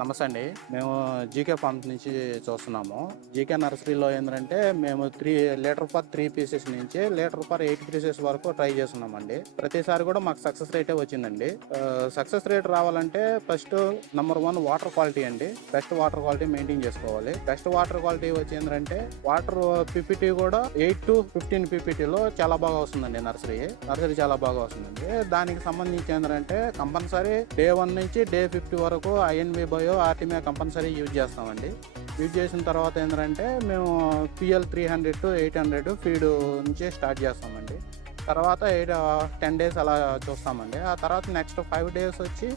నమస్తే అండి. మేము జీకే ఫార్మ్స్ నుంచి చూస్తున్నాము. జీకే నర్సరీలో ఏంటంటే మేము 3 లీటర్ ఫర్ 3 పీసెస్ నుంచి లీటర్ ఫర్ 8 పీసెస్ వరకు ట్రై చేస్తున్నామండి. ప్రతిసారి కూడా మాకు సక్సెస్ రేటే వచ్చిందండి. సక్సెస్ రేట్ రావాలంటే ఫస్ట్ నంబర్ 1 వాటర్ క్వాలిటీ అండి. బెస్ట్ వాటర్ క్వాలిటీ మెయింటైన్ చేసుకోవాలి. బెస్ట్ వాటర్ క్వాలిటీ వచ్చి ఏంటంటే వాటర్ పీపీటీ కూడా 8 to 15 పీపీటీలో చాలా బాగా వస్తుందండి. నర్సరీ చాలా బాగా వస్తుందండి. దానికి సంబంధించి ఏంటంటే కంపల్సరీ డే 1 నుంచి డే 50 వరకు ఐఎన్వి ఆర్టిమియా కంపల్సరీ యూజ్ చేస్తామండి. యూజ్ చేసిన తర్వాత ఏంటంటే మేము పిఎల్ 300 to 800 ఫీడ్ నుంచి స్టార్ట్ చేస్తామండి. తర్వాత 10 days అలా చూస్తామండి. ఆ తర్వాత నెక్స్ట్ 5 days వచ్చి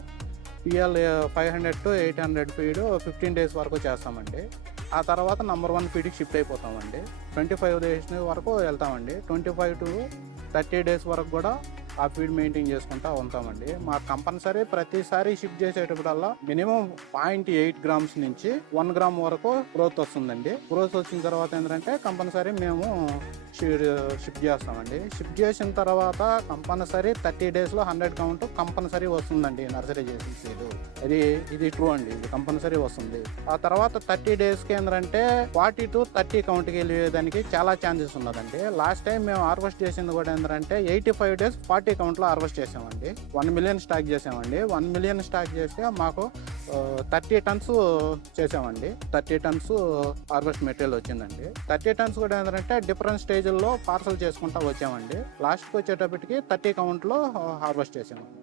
పిఎల్ 500 to 800 ఫీడ్ 15 days వరకు చేస్తామండి. ఆ తర్వాత నంబర్ 1 ఫీడ్కి షిఫ్ట్ అయిపోతామండి. 25 days వరకు వెళ్తామండి. 25 to 30 days వరకు కూడా ఆ ఫీడ్ మెయింటైన్ చేసుకుంటూ ఉంటామండి. మా కంపల్సరీ ప్రతిసారి షిఫ్ట్ చేసేటప్పుడల్లా మినిమం 0.8 grams నుంచి 1 gram వరకు గ్రోత్ వస్తుందండి. గ్రోత్ వచ్చిన తర్వాత ఏంటంటే కంపల్సరీ మేము షిఫ్ట్ చేస్తామండి. షిఫ్ట్ చేసిన తర్వాత కంపల్సరీ 30 daysలో 100 count కంపల్సరీ వస్తుందండి. నర్సరీ చేసిన సీడ్ ఇది ట్రూ అండి. ఇది కంపల్సరీ వస్తుంది. ఆ తర్వాత 30 daysకి ఏంటంటే 40 to 30 countకి వెళ్ళేదానికి చాలా ఛాన్సెస్ ఉన్నదండి. లాస్ట్ టైం మేము హార్వెస్ట్ చేసింది కూడా ఏంటంటే 85 days 40 countలో హార్వెస్ట్ చేసామండి. 1 million స్టాక్ చేసామండి. 1 million స్టాక్ చేస్తే మాకు 30 tons చేసామండి. 30 tons హార్వెస్ట్ మెటీరియల్ వచ్చిందండి. 30 tons కూడా ఏంటంటే డిఫరెంట్ స్టేజ్ల్లో పార్సల్ చేసుకుంటూ వచ్చామండి. లాస్ట్కి వచ్చేటప్పటికి 30 countలో హార్వెస్ట్ చేసామండి.